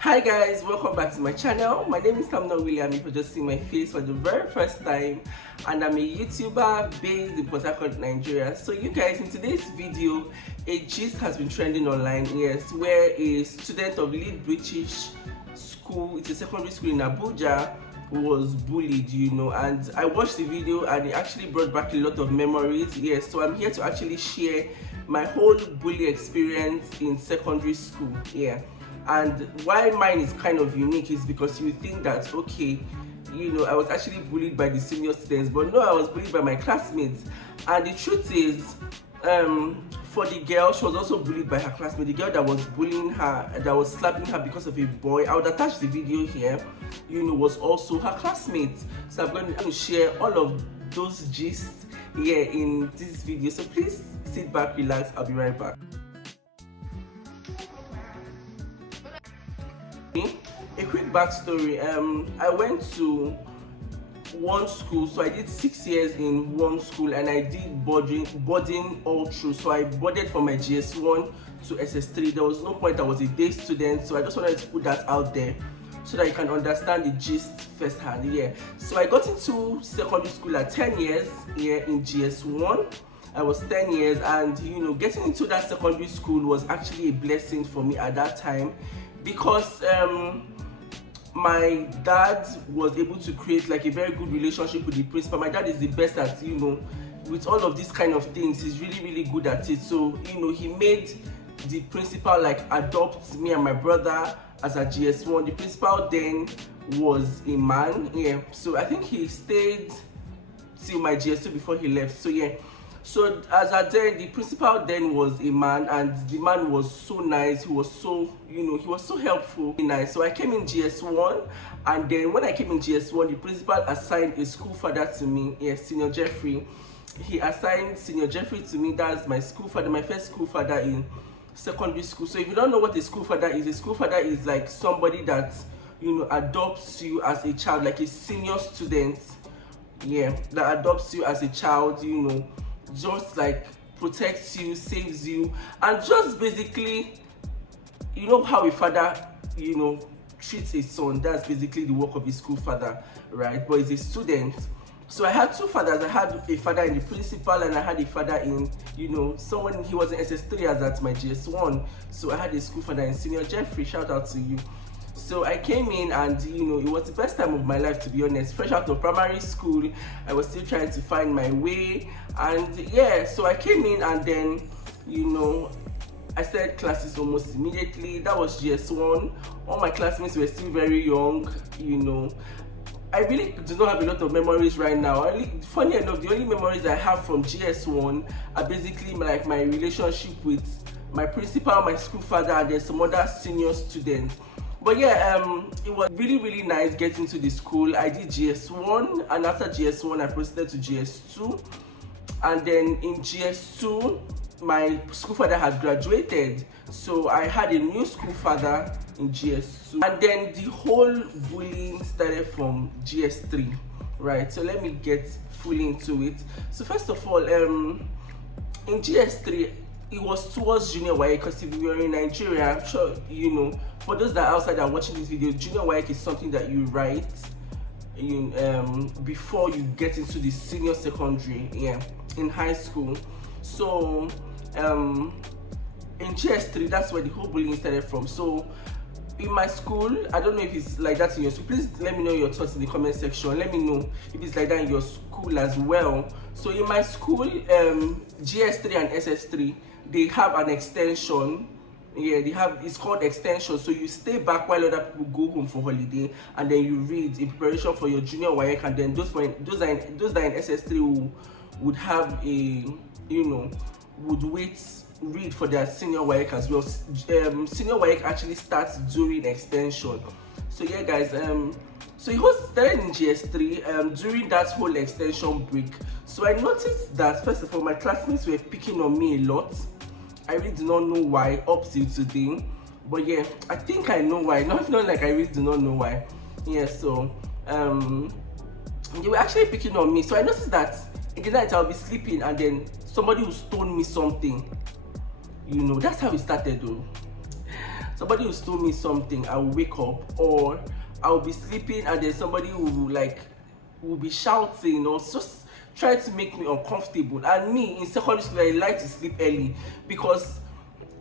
Hi guys, welcome back to my channel. My name is Tamna William. If you're just seeing my face for the very first time, and I'm a YouTuber based in Port Harcourt, Nigeria. So you guys, in today's video, a gist has been trending online, yes, where a student of Lead British School, it's a secondary school in Abuja, was bullied, and I watched the video and it actually brought back a lot of memories. Yes, so I'm here to actually share my whole bully experience in secondary school. Yeah. And why mine is kind of unique is because you think that, okay, I was actually bullied by the senior students, but no, I was bullied by my classmates. And the truth is, for the girl, she was also bullied by her classmate. The girl that was bullying her, that was slapping her because of a boy, I would attach the video here, was also her classmate. So I'm going to share all of those gists here in this video. So please sit back, relax, I'll be right back. A quick backstory. I went to one school, so I did 6 years in one school, and I did boarding all through. So I boarded from my GS1 to SS3. There was no point I was a day student, so I just wanted to put that out there so that you can understand the gist firsthand. Yeah. So I got into secondary school at 10 years here in GS1. I was 10 years, and getting into that secondary school was actually a blessing for me at that time, because my dad was able to create like a very good relationship with the principal. My dad is the best at with all of these kind of things. He's really good at it. So he made the principal like adopt me and my brother as a GS1. The principal then was a man. Yeah, so I think he stayed till my GS2 before he left. So yeah. So as at then, the principal then was a man, and the man was so nice. He was so, he was so helpful, nice. So I came in GS1, and then when I came in GS1, the principal assigned a school father to me, yes, Senior Jeffrey. He assigned Senior Jeffrey to me. That's my school father, my first school father in secondary school. So if you don't know what a school father is like somebody that, adopts you as a child, like a senior student, yeah, that adopts you as a child, just like protects you, saves you, and just basically, how a father, treats a son. That's basically the work of a school father, right? But he's a student. So I had two fathers. I had a father in the principal, and I had a father in, someone, he was in SS3 as at my GS1. So I had a school father in Senior Jeffrey. Shout out to you. So I came in, and it was the best time of my life, to be honest. Fresh out of primary school, I was still trying to find my way, and yeah, so I came in, and then I started classes almost immediately. That was GS1. All my classmates were still very young. I really do not have a lot of memories right now. Funny enough, the only memories I have from GS1 are basically like my relationship with my principal, my school father, and then some other senior students. But yeah, it was really nice getting to the school. I did GS1, and after GS1 I proceeded to GS2, and then in GS2 my school father had graduated, so I had a new school father in GS2, and then the whole bullying started from GS3, right? So let me get fully into it. So first of all, in GS3, it was towards junior WAEC, because if you were in Nigeria, I'm sure for those that are outside that are watching this video, junior WAEC is something that you write before you get into the senior secondary, yeah, in high school. So in GS3, that's where the whole bullying started from. So in my school, I don't know if it's like that in your school. Please let me know your thoughts in the comment section. Let me know if it's like that in your school as well. So in my school, GS3 and SS3, they have an extension. Yeah, it's called extension. So you stay back while other people go home for holiday, and then you read in preparation for your junior WAEC, and then those that are in SS3 would have a would read for their senior WAEC as well. Senior WAEC actually starts during extension. So yeah guys, so it was started in GS3 during that whole extension break. So I noticed that first of all, my classmates were picking on me a lot. I really do not know why up till today, but yeah, I think I know why. Not like I really do not know why. Yeah, so they were actually picking on me. So I noticed that in the night I'll be sleeping, and then somebody will stone me something. That's how it started though. somebody will steal me something, I will wake up, or I will be sleeping and then somebody will be shouting or just try to make me uncomfortable. And me in secondary school, I like to sleep early because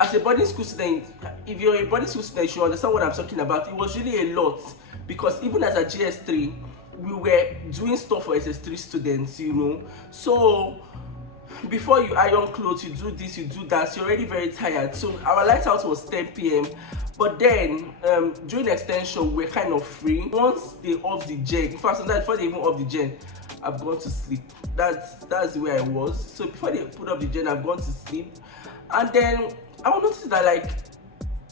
as a boarding school student, if you're a boarding school student, you understand what I'm talking about. It was really a lot because even as a GS3, we were doing stuff for SS3 students, you know. So before you iron clothes, you do this, you do that, you're already very tired. So our light out was 10 p.m. But then during extension, we're kind of free. Once they off the gen, in fact, sometimes before they even off the gen, I've gone to sleep. That's the way I was. So before they put up the gen, I've gone to sleep. And then I will notice that, like,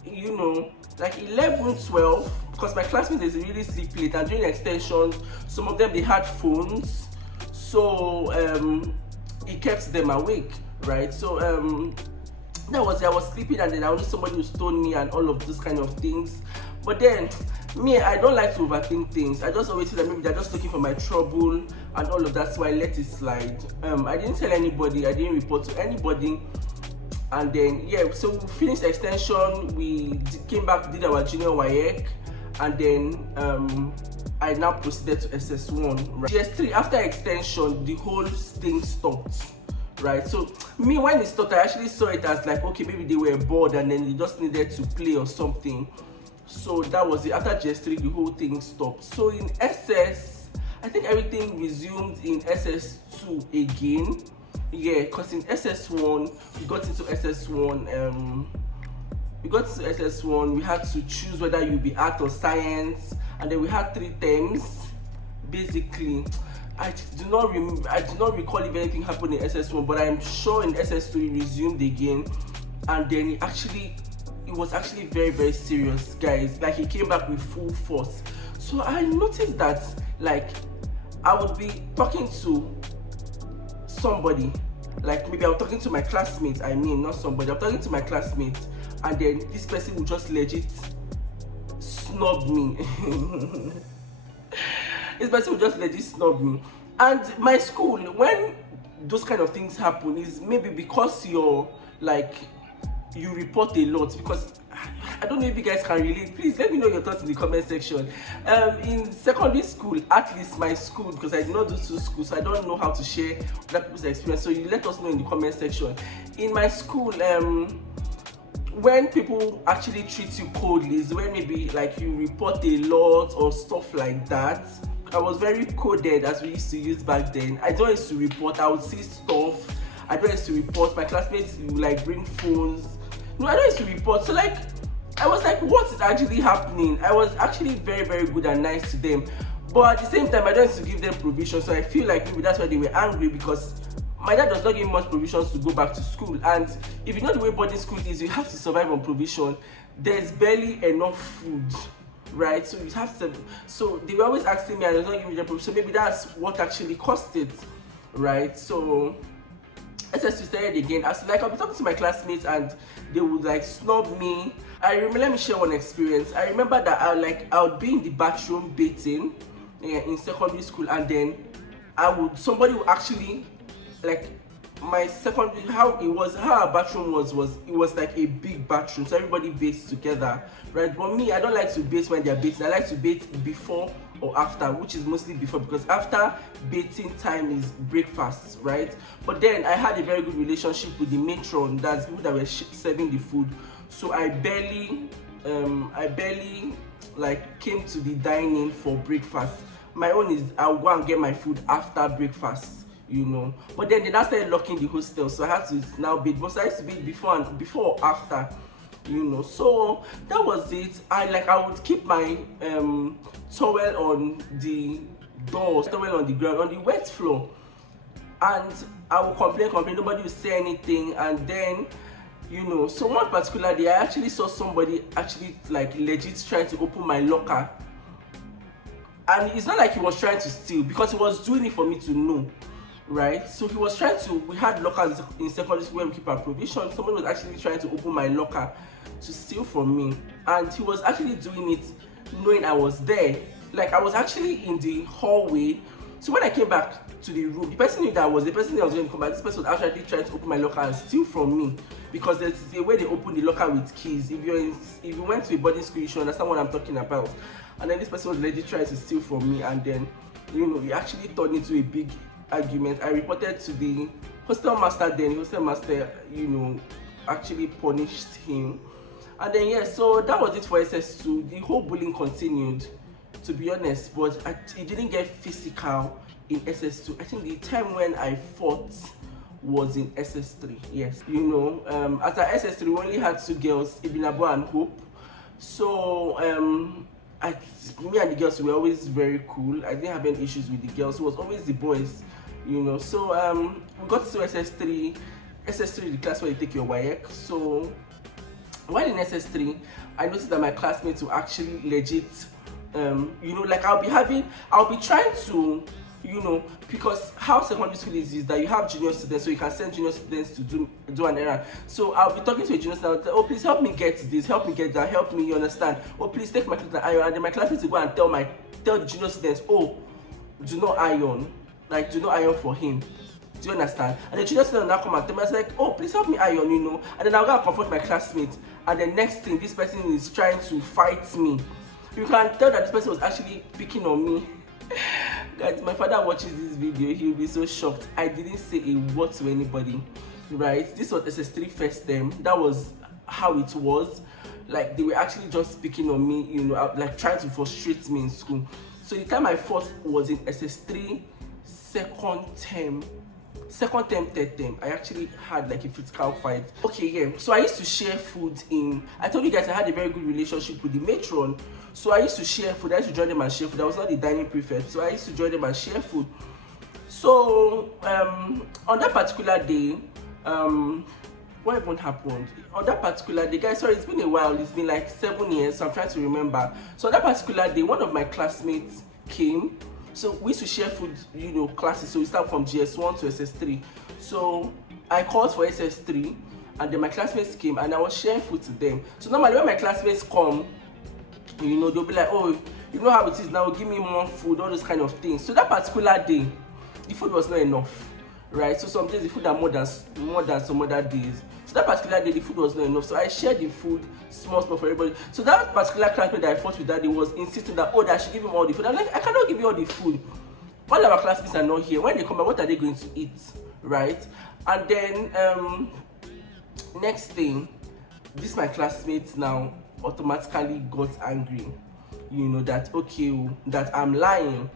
you know, like 11, 12, because my classmates, they really sleep late, and during extensions, some of them, they had phones, so it kept them awake, right? So that was it. I was sleeping, and then I wanted somebody to stone me and all of those kind of things. But then me, I don't like to overthink things. I just always feel that maybe they're just looking for my trouble and all of that, so I let it slide. I didn't tell anybody, I didn't report to anybody. And then yeah, so we finished extension, we came back, did our junior WAEC, and then I now proceeded to SS1. Right? GS3, after extension, the whole thing stopped, right? So me, when it stopped, I actually saw it as like, okay, maybe they were bored and then they just needed to play or something. So that was it. After GS3, the whole thing stopped. So in SS, I think everything resumed in SS2 again. Yeah, because in SS1, we got into SS1, we had to choose whether you'll be art or science, and then we had 3 terms. Basically, I do not recall if anything happened in SS1, but I'm sure in SS2 it resumed again, and then it was actually very, very serious, guys. Like, he came back with full force. So I noticed that, like, I would be talking to somebody, like maybe I'm talking to my classmates, not somebody, I'm talking to my classmates, and then this person will just legit snub me. This person will just legit snub me. And my school, when those kind of things happen, is maybe because you're like, you report a lot, because I don't know if you guys can relate. Please let me know your thoughts in the comment section. In secondary school, at least my school, because I did not do 2 schools, so I don't know how to share other people's experience, so you let us know in the comment section. In my school, when people actually treat you coldly is when maybe like you report a lot or stuff like that. I was very coded, as we used to use back then. I don't used to report, I would see stuff. I don't used to report. My classmates would like bring phones. No, I don't used to report. So like, I was like, what is actually happening? I was actually very, very good and nice to them, but at the same time, I don't used to give them provision. So I feel like maybe that's why they were angry, because my dad does not give much provisions to go back to school. And if you know the way boarding school is, you have to survive on provision. There's barely enough food, right? So you have to. So they were always asking me, and I was not giving them provision. So maybe that's what actually caused it, right? So SS2 started again. I'll be talking to my classmates and they would like snub me. Let me share one experience. I remember that I would be in the bathroom bathing in secondary school, and then somebody would actually, like, my secondary, how our bathroom was it was like a big bathroom, so everybody bathes together, right? But me, I don't like to bathe when they're bathing. I like to bathe before or after, which is mostly before, because after bathing time is breakfast, right? But then I had a very good relationship with the matron, that's people that were serving the food. So I barely like came to the dining for breakfast. My own is I'll go and get my food after breakfast, you know. But then they now started locking the hostel, so I had to now bathe. But I used to bathe before or after, you know. So that was it. I would keep my towel on the door, towel on the ground, on the wet floor, and I would complain. Nobody would say anything, and then, you know, so one particular day I actually saw somebody actually like legit trying to open my locker, and it's not like he was trying to steal, because he was doing it for me to know, right? So he was trying to, we had lockers in secondary school where we keep our provision. Someone was actually trying to open my locker to steal from me, and he was actually doing it knowing I was there. Like, I was actually in the hallway. So when I came back to the room, the person knew that I was the person that was going to come back. This person was actually trying to open my locker and steal from me. because there's a way they open the locker with keys. If you went to a boarding school, you should understand what I'm talking about. And then this person was legit trying to steal from me, and then it actually turned into a big argument. I reported to the hostel master. Then the hostel master actually punished him. And then so that was it for SS2. The whole bullying continued, to be honest, but it didn't get physical in SS2. I think the time when I fought was in SS3. Yes, as a SS3 we only had 2 girls, Ibinabo and Hope. So me and the girls were always very cool. I didn't have any issues with the girls. It was always the boys, So we got to SS3. SS3 the class where you take your WAEC. So while in SS3, I noticed that my classmates were actually legit. Like I'll be trying to, because how secondary school is that you have junior students, so you can send junior students to do an errand. So I'll be talking to a junior student, oh please help me get this, help me get that, help me, you understand? Oh please take my clothes and iron. And then my classmates will go and tell the junior students, oh, do not iron, like do not iron for him. Do you understand? And the junior student will now come and tell me, I was like, oh please help me iron, And then I'll go and confront my classmates. And the next thing, this person is trying to fight me. You can tell that this person was actually picking on me. Guys, my father watches this video, he'll be so shocked. I didn't say a word to anybody, right? This was SS3 first term. That was how it was. Like, they were actually just picking on me, like trying to frustrate me in school. So the time I fought was in SS3 second term, third term. I actually had like a physical fight. Okay, so I used to share food I told you guys I had a very good relationship with the matron. So I used to share food. I used to join them and share food. I was not the dining prefect, so I used to join them and share food. So on that particular day, what even happened? On that particular day, guys, sorry, it's been a while. It's been like 7 years, so I'm trying to remember. So on that particular day, one of my classmates came. So we used to share food, classes. So we start from GS1 to SS3. So I called for SS3, and then my classmates came, and I was sharing food to them. So normally when my classmates come, they'll be like, oh, you know how it is now, give me more food, all those kind of things. So that particular day, the food was not enough, right? So some days the food are more than some other days. So that particular day, the food was not enough. So I shared the food small for everybody. So that particular classmate that I fought with that day was insisting that, that I should give him all the food. I'm like, I cannot give you all the food. All our classmates are not here. When they come back, what are they going to eat, right? And then next thing, this my classmates now automatically got angry, that that I'm lying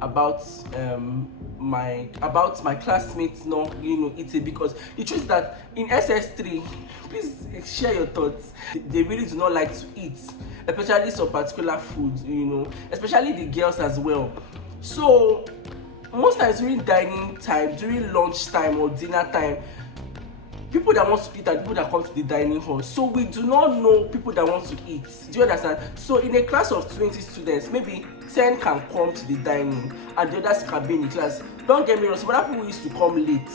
about my classmates not eating, because the truth is that in SS3, please share your thoughts, they really do not like to eat, especially some particular foods, especially the girls as well. So most times during dining time, during lunch time or dinner time, people that want to eat are people that come to the dining hall. So we do not know people that want to eat. Do you understand? So in a class of 20 students, maybe 10 can come to the dining and the others can be in the class. Don't get me wrong, some other people used to come late.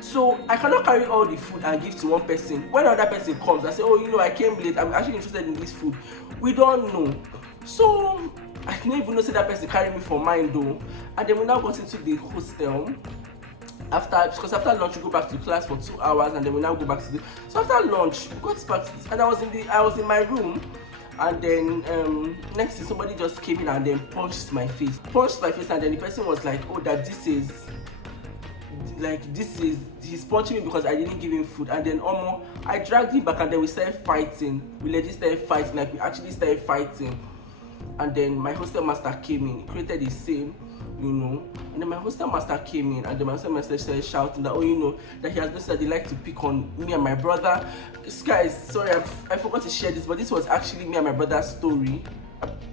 So I cannot carry all the food and give to one person. When another person comes and say, oh, I came late, I'm actually interested in this food. We don't know. So I didn't even know say that person carry me for mine though. And then we now got into the hostel. Because after lunch we go back to the class for 2 hours, and then we now go back to the. So after lunch we got back to this, and I was in my room, and then next thing somebody just came in and then punched my face, and then the person was like, oh, that this is he's punching me because I didn't give him food. And then I dragged him back, and then we started fighting. We legit started fighting, like we actually started fighting. And then my hostel master came in, created the scene, and then my hostel master came in, and then my hostel master started shouting that, that he has noticed that they like to pick on me and my brother. Guys, sorry, I forgot to share this, but this was actually me and my brother's story.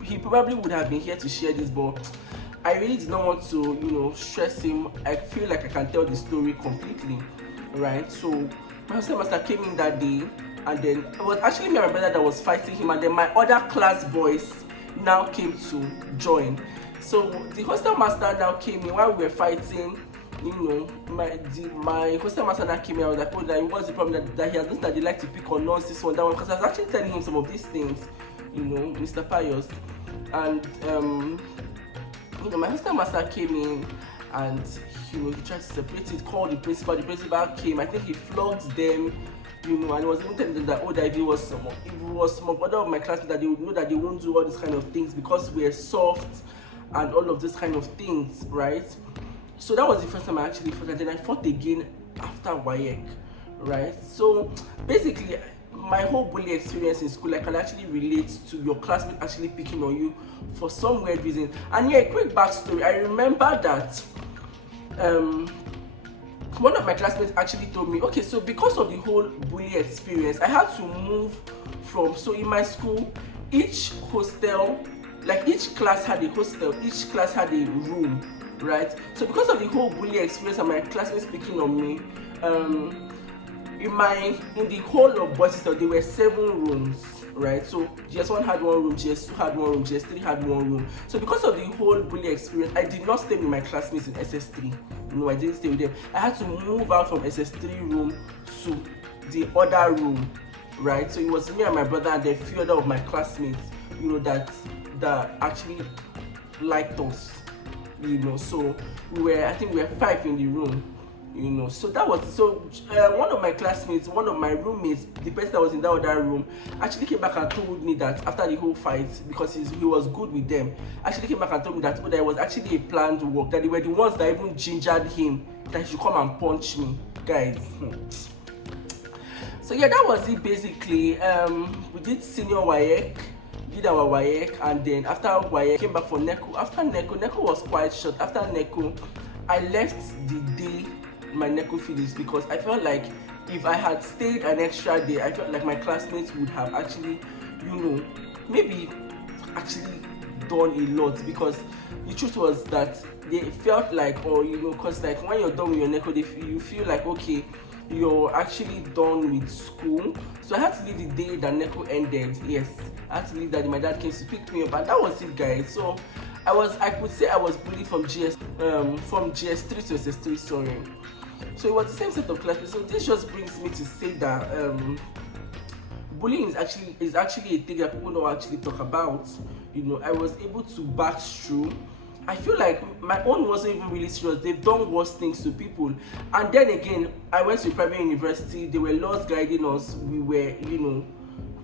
He probably would have been here to share this, but I really did not want to, stress him. I feel like I can tell the story completely, right? So my hostel master came in that day, and then it was actually me and my brother that was fighting him, and then my other class boys now came to join. So the hostel master now came in while we were fighting. My hostel master now came in. I was like, oh, that what's the problem that he has noticed that they like to pick on us, this one, that one, because I was actually telling him some of these things, Mr. Pius. And my hostel master came in, and he tried to separate it, called the principal. The principal came. I think he flogged them. you know, and it was even telling them that, oh, that if it was some of other of my classmates, that they would know that they won't do all these kind of things because we're soft and all of this kind of things, right? So that was the first time I actually fought, and then I fought again after WAEC, right? So basically, my whole bully experience in school, I can actually relate to your classmate actually picking on you for some weird reason. And yeah, quick backstory. I remember that one of my classmates actually told me, okay, so because of the whole bully experience, I had to move from, so in my school, each hostel, like each class had a hostel, each class had a room, right? So because of the whole bully experience and my classmates picking on me, in the whole of boys hostel, there were 7 rooms, right? So GS1 had 1 room, GS2 had 1 room, GS3 had 1 room. So because of the whole bully experience, I did not stay with my classmates in SS3. No, I didn't stay with them. I had to move out from SS3 room to the other room, right? So it was me and my brother and a few other of my classmates, you know, that actually liked us, you know. So I think we were 5 in the room, you know. So that was, one of my classmates, one of my roommates, the person that was in that other room, actually came back and told me that after the whole fight, because he was good with them, actually came back and told me that, oh, there was actually a planned work, that they were the ones that even gingered him that he should come and punch me, guys. So yeah, that was it basically. We did senior WAEC, did our WAEC, and then after WAEC came back for NECO. After NECO was quite short. After NECO, I left the day my NECO finished, because I felt like if I had stayed an extra day, I felt like my classmates would have actually, you know, maybe actually done a lot, because the truth was that they felt like, or you know, because like when you're done with your NECO, you feel like, okay, you're actually done with school. So I had to leave the day that NECO ended. Yes, I had to leave that day. My dad came to pick me up, and that was it, guys. So I could say I was bullied from GS3 to SS3, sorry. So it was the same set of classes. So this just brings me to say that bullying is actually a thing that people don't actually talk about. You know, I was able to batch through. I feel like my own wasn't even really serious. They've done worse things to people. And then again, I went to a private university. There were laws guiding us. We were, you know,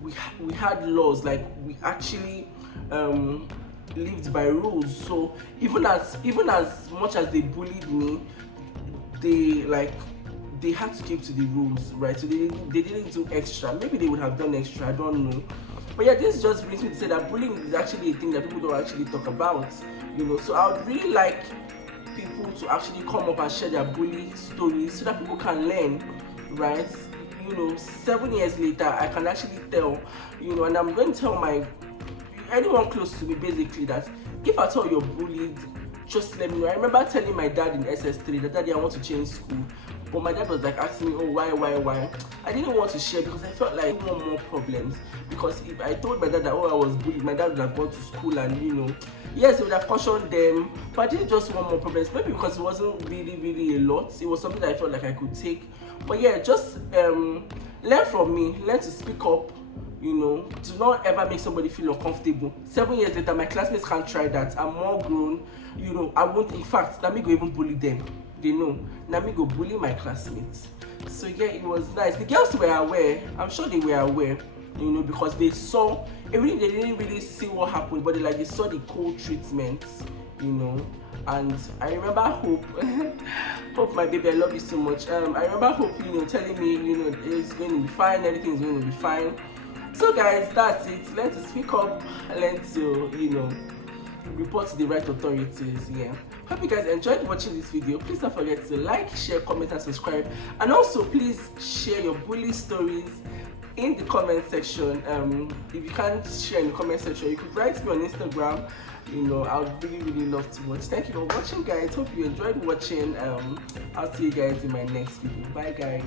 we had laws, like we actually lived by rules. So even as much as they bullied me, they had to keep to the rules, right? So they didn't do extra. Maybe they would have done extra, I don't know. But yeah, this just brings me to say that bullying is actually a thing that people don't actually talk about, you know. So I would really like people to actually come up and share their bully stories so that people can learn, right? You know, 7 years later, I can actually tell, you know, and I'm going to tell anyone close to me basically that if at all you're bullied, just let me know. I remember telling my dad in SS3 that, Daddy, I want to change school. But my dad was like asking me, oh, why? I didn't want to share because I felt like I didn't want more problems. Because if I told my dad that, oh, I was bullied, my dad would have gone to school and, you know, yes, he would have cautioned them, but I didn't just want more problems. Maybe because it wasn't really a lot. It was something that I felt like I could take. But yeah, just learn from me, learn to speak up. You know, do not ever make somebody feel uncomfortable. 7 years later, my classmates can't try that. I'm more grown. You know, I won't. In fact, let me go even bully them. They know. Let me go bully my classmates. So yeah, it was nice. The girls were aware. I'm sure they were aware. You know, because they saw. They didn't really see what happened, but they saw the cold treatment. You know. And I remember Hope, my baby, I love you so much. I remember Hope, you know, telling me, you know, it's going to be fine. Everything is going to be fine. So guys, that's it. Learn to speak up, learn to, you know, report to the right authorities. Yeah, hope you guys enjoyed watching this video. Please don't forget to like, share, comment and subscribe, and also please share your bully stories in the comment section. If you can't share in the comment section, you could write me on Instagram. You know, I would really love to watch. Thank you for watching, guys. Hope you enjoyed watching. I'll see you guys in my next video. Bye guys.